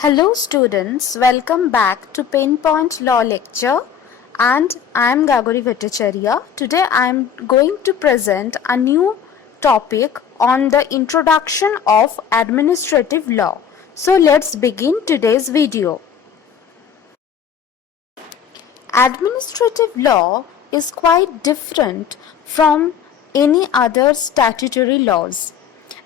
Hello students, welcome back to Pinpoint Law Lecture and I am Gagori Bhattacharya. Today I am going to present a new topic on the introduction of administrative law. So let's begin today's video. Administrative law is quite different from any other statutory laws.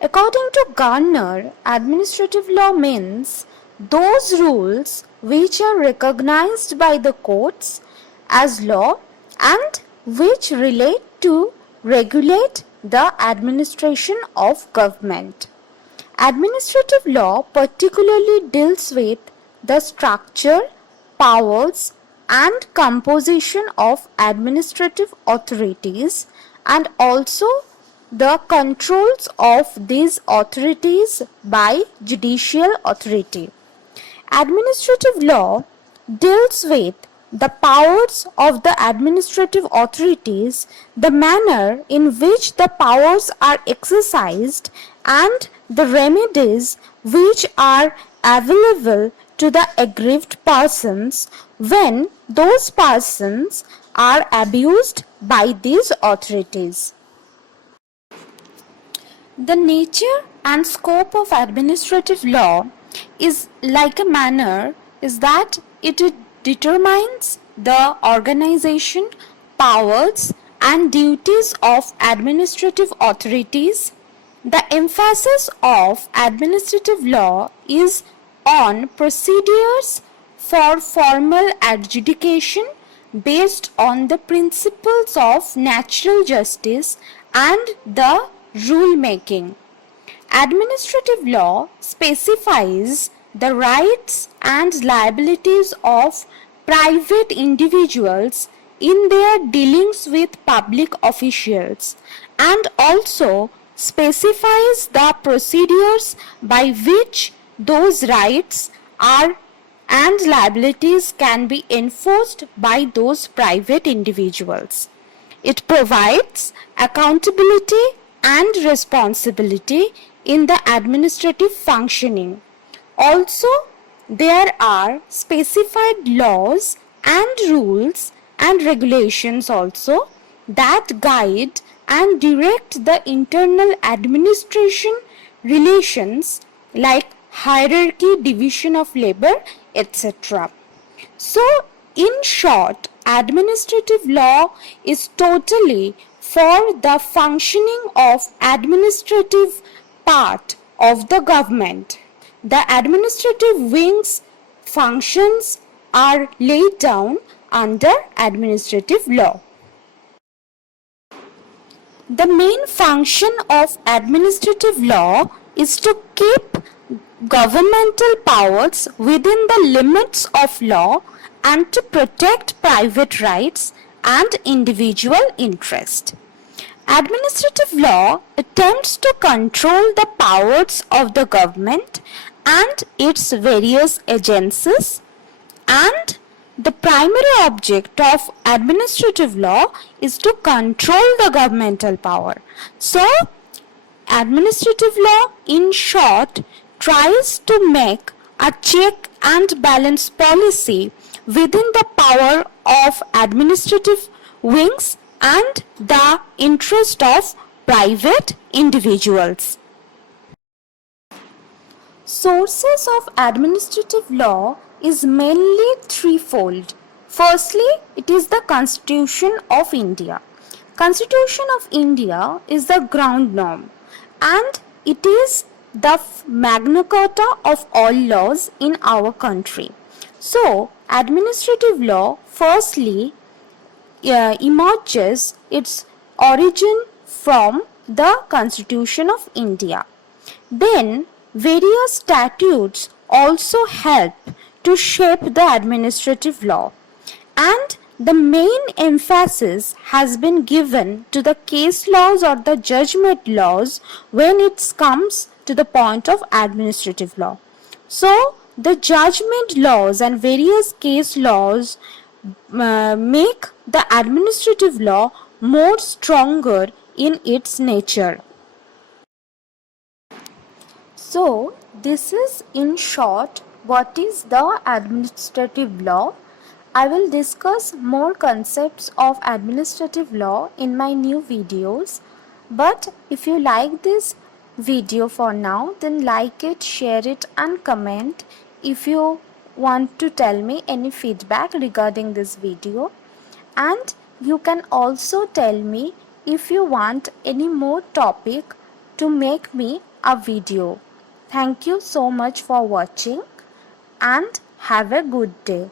According to Garner, administrative law means those rules which are recognized by the courts as law and which relate to regulate the administration of government. Administrative law particularly deals with the structure, powers, and composition of administrative authorities and also the controls of these authorities by judicial authority. Administrative law deals with the powers of the administrative authorities, the manner in which the powers are exercised, and the remedies which are available to the aggrieved persons when those persons are abused by these authorities. The nature and scope of administrative law is like a manner is that it determines the organization, powers and duties of administrative authorities. The emphasis of administrative law is on procedures for formal adjudication based on the principles of natural justice and the rule making. Administrative law specifies the rights and liabilities of private individuals in their dealings with public officials and also specifies the procedures by which those rights are and liabilities can be enforced by those private individuals. It provides accountability and responsibility in the administrative functioning. Also, there are specified laws and rules and regulations also that guide and direct the internal administration relations like hierarchy, division of labor, etc. So, in short, administrative law is totally for the functioning of administrative part of the government. The administrative wing's functions are laid down under administrative law. The main function of administrative law is to keep governmental powers within the limits of law and to protect private rights and individual interest. Administrative law attempts to control the powers of the government and its various agencies, and the primary object of administrative law is to control the governmental power. So, administrative law, in short, tries to make a check and balance policy within the power of administrative wings and the interest of private individuals. Sources of administrative law is mainly threefold. Firstly, it is the Constitution of India. Constitution of India is the ground norm and it is the Magna Carta of all laws in our country. So, administrative law firstly emerges its origin from the Constitution of India. Then, various statutes also help to shape the administrative law, and the main emphasis has been given to the case laws or the judgment laws when it comes to the point of administrative law. So, the judgment laws and various case laws make the administrative law more stronger in its nature. So, this is in short what is the administrative law. I will discuss more concepts of administrative law in my new videos. But if you like this video for now, then like it, share it and comment if you want to tell me any feedback regarding this video. And you can also tell me if you want any more topic to make me a video. Thank you so much for watching and have a good day.